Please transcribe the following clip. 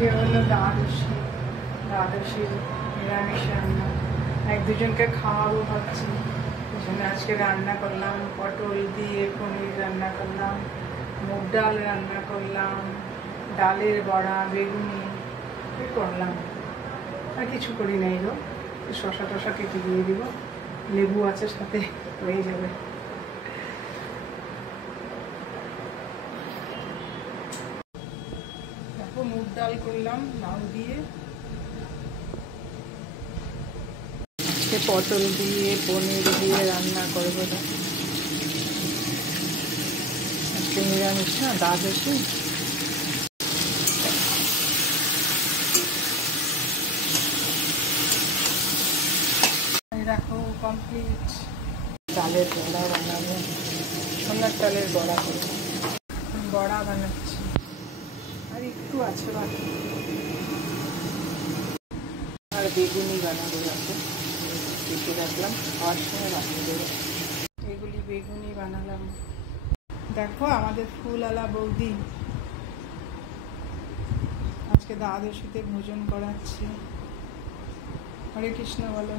আজকে হলো দ্বাদশী নিরামিষ রান্না। এক দুজনকে খাওয়াবো ভাবছি, এই জন্য আজকে রান্না করলাম। পটল দিয়ে পনির রান্না করলাম, মুগ ডাল রান্না করলাম, ডালের বড়া, বেগুনি করলাম। আর কিছু করি নাই গো, শশা টশা কেটে দিয়ে দিব, লেবু আছে সাথে, হয়ে যাবে। দেখো মুগ ডাল করলাম লাউ দিয়ে, পটল দিয়ে পনির দিয়ে রান্না করবো। আজকে নিরামিষ না, দ্বাদশী। দেখো কমপ্লিট। ডালের বড়া বানাবো, ছোলার ডালের বড়া করবো, বড়া বানাচ্ছি। আর একটু আছে বাকি, আর বেগুনি বানাবো। যাতে কেটে রাখলাম, খাওয়ার সময় বানিয়ে দেবো। এগুলি বেগুনি বানালাম। দেখো আমাদের ফুলওয়ালা বৌদি আজকে দ্বাদশীতে ভোজন করাচ্ছে। হরে কৃষ্ণ বলো।